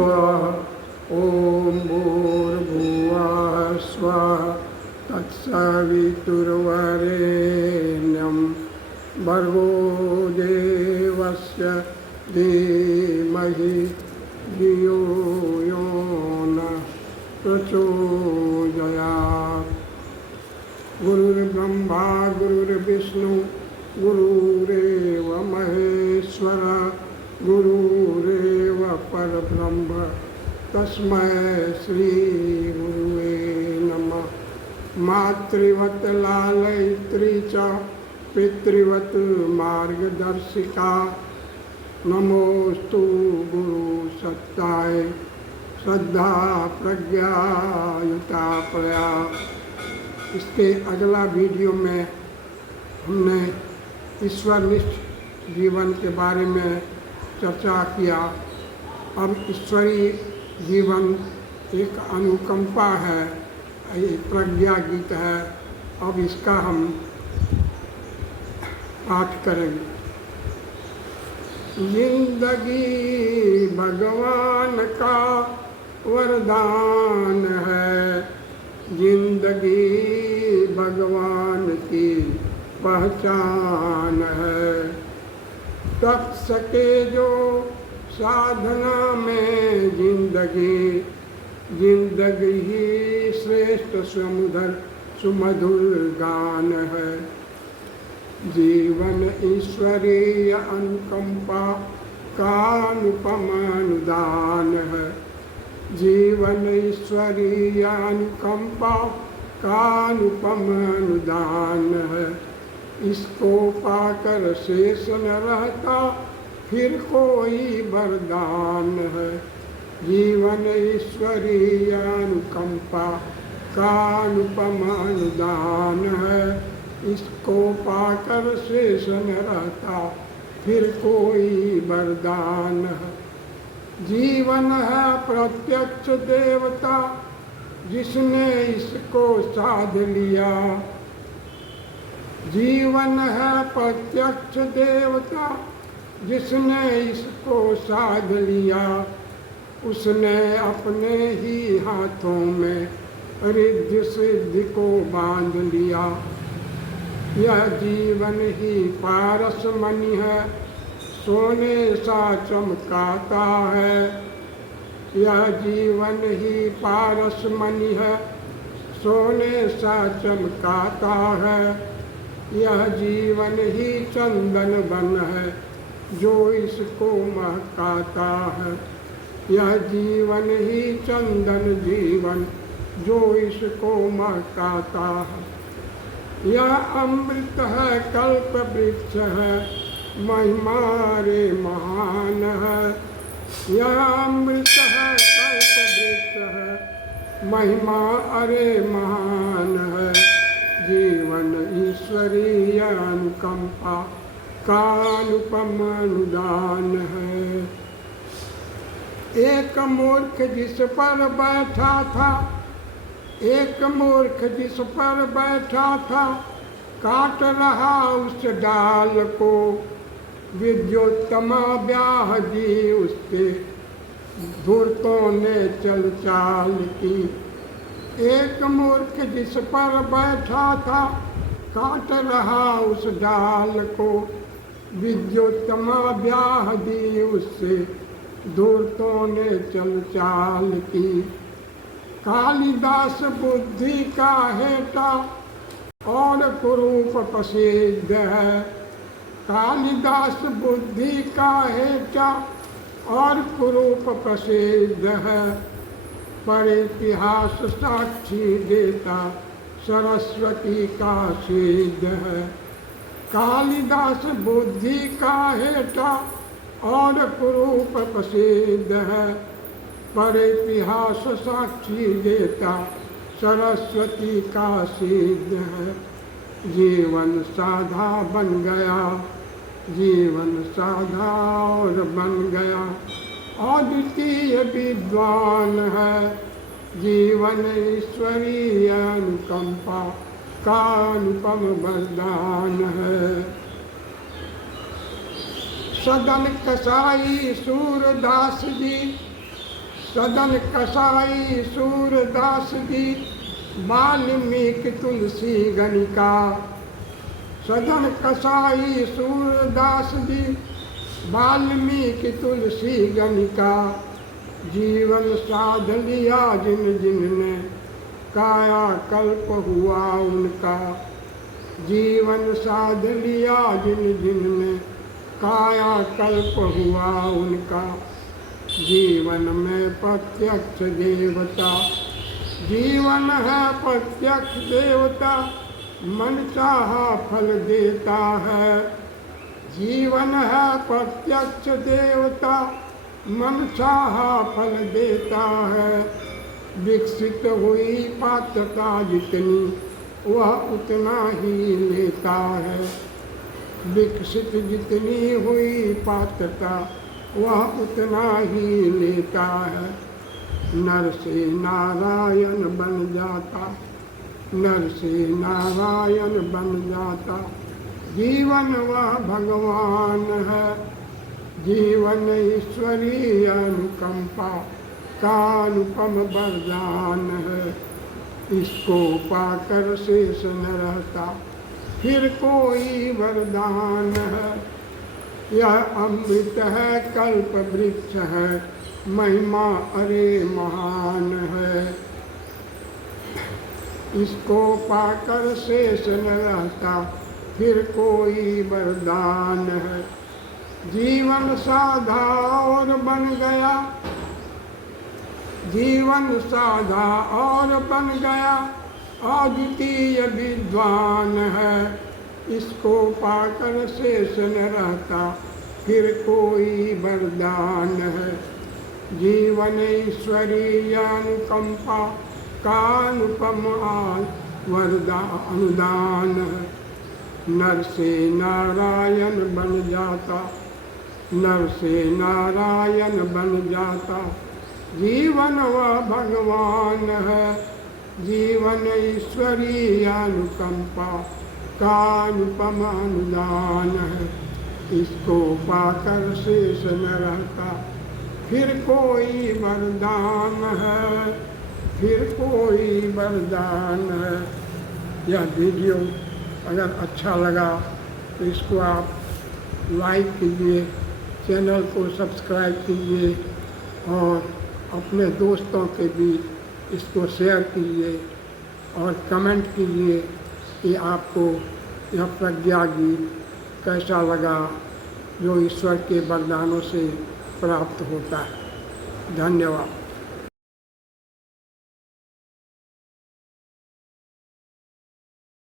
ओम भूर्भुवः स्वः तत्सवितुर्वरेण्यं भर्गो देवस्य धीमहि धियो यो नः प्रचोदयात्। गुरुर्ब्रह्मा गुरुर्विष्णु गुरुरेव महेश्वर गुरुरेव परब्रह्म तस्मै श्री गुरुवे नमः। मातृवत् लालयित्री च पितृवत् मार्गदर्शिका नमोस्तु गुरु सत्ताय श्रद्धा प्रज्ञायुता प्रया। इसके अगला वीडियो में हमने ईश्वरनिष्ठ जीवन के बारे में चर्चा किया। अब ईश्वरीय जीवन एक अनुकंपा है, एक प्रज्ञा गीत है। अब इसका हम पाठ करेंगे। जिंदगी भगवान का वरदान है, जिंदगी भगवान की पहचान है। तप सके जो साधना में जिंदगी, जिंदगी ही श्रेष्ठ सुमधुर गान है। जीवन ईश्वरीय अनुकंपा का अनुपम अनुदान है, जीवन ईश्वरीय अनुकंपा का अनुपम अनुदान है। इसको पाकर शेष न रहता फिर कोई वरदान है। जीवन ईश्वरीय अनुकंपा का अनुपम अनुदान है। इसको पाकर शेष न रहता फिर कोई वरदान है। जीवन है प्रत्यक्ष देवता जिसने इसको साध लिया, जीवन है प्रत्यक्ष देवता जिसने इसको साध लिया। उसने अपने ही हाथों में रिद्धि सिद्धि को बांध लिया। यह जीवन ही पारस मणि है, सोने सा चमकाता है। यह जीवन ही पारस मणि है, सोने सा चमकाता है। यह जीवन ही चंदन बन है जो इसको महकाता है। यह जीवन ही चंदन जीवन जो इसको महकाता है। यह अमृत है कल्प वृक्ष है, महिमा रे महान है। यह अमृत है कल्प वृक्ष है, महिमा अरे महान है। जीवन ईश्वरीय अनुकंपा का अनुपम अनुदान है। एक मूर्ख जिस पर बैठा था, एक मूर्ख जिस पर बैठा था, काट रहा उस डाल को। विद्योत्तमा ब्याह दी उसके धूर्तों ने चल चाल की। एक मूर्ख जिस पर बैठा था, काट रहा उस डाल को। विद्योत्तमा ब्याह दी उससे धूर्तों ने चल चाल की। कालिदास बुद्धि का हेटा और कुरूप प्रसिद्ध है। कालिदास बुद्धि का हेटा और कुरूप प्रसिद्ध है। पर इतिहास साक्षी देता सरस्वती का सिद्ध है। कालिदास बुद्धि का हेटा और कुरूप प्रसिद्ध है। पर इतिहास साक्षी देता सरस्वती का सिद्ध है। जीवन साधा बन गया, जीवन साधा और बन गया। अद्वितीय विद्वान है, जीवन ईश्वरीय अनुकंपा का अनुपम वरदान है। सदन कसाई सूरदास जी सदन कसाई सूरदास जी वाल्मीकि तुलसी गणिका। सदन कसाई सूरदास जी वाल्मीकि तुलसी गणिका। जीवन साध लिया जिन जिन ने काया कल्प हुआ उनका। जीवन साध लिया जिन जिन ने काया कल्प हुआ उनका। जीवन में प्रत्यक्ष देवता, जीवन है प्रत्यक्ष देवता, मन चाहा फल देता है। जीवन है प्रत्यक्ष देवता, मन चाहा फल देता है। विकसित हुई पात्रता जितनी वह उतना ही लेता है। विकसित जितनी हुई पात्रता वह उतना ही लेता है। नर से नारायण बन जाता, नर से नारायण बन जाता। जीवन वह भगवान है। जीवन ईश्वरीय अनुकंपा का अनुपम वरदान है। इसको पाकर शेष न रहता फिर कोई वरदान है। यह अमृत है, कल्प वृक्ष है, महिमा अरे महान है। इसको पाकर शेष न रहता फिर कोई वरदान है। जीवन साधा और बन गया, जीवन साधा और बन गया, अद्वितीय विद्वान है। इसको पाकर शेष न रहता फिर कोई वरदान है। जीवन ईश्वरीय अनुकंपा का अनुपम अनुदान है। नर से नारायण बन जाता, नर से नारायण बन जाता। जीवन वह भगवान है। जीवन ईश्वरीय अनुकंपा का अनुपम अनुदान है। इसको पाकर शेष न रहता फिर कोई वरदान है, फिर कोई वरदान है। यह वीडियो अगर अच्छा लगा तो इसको आप लाइक कीजिए, चैनल को सब्सक्राइब कीजिए और अपने दोस्तों के बीच इसको शेयर कीजिए और कमेंट कीजिए कि आपको यह प्रज्ञा गीत कैसा लगा जो ईश्वर के वरदानों से प्राप्त होता है। धन्यवाद।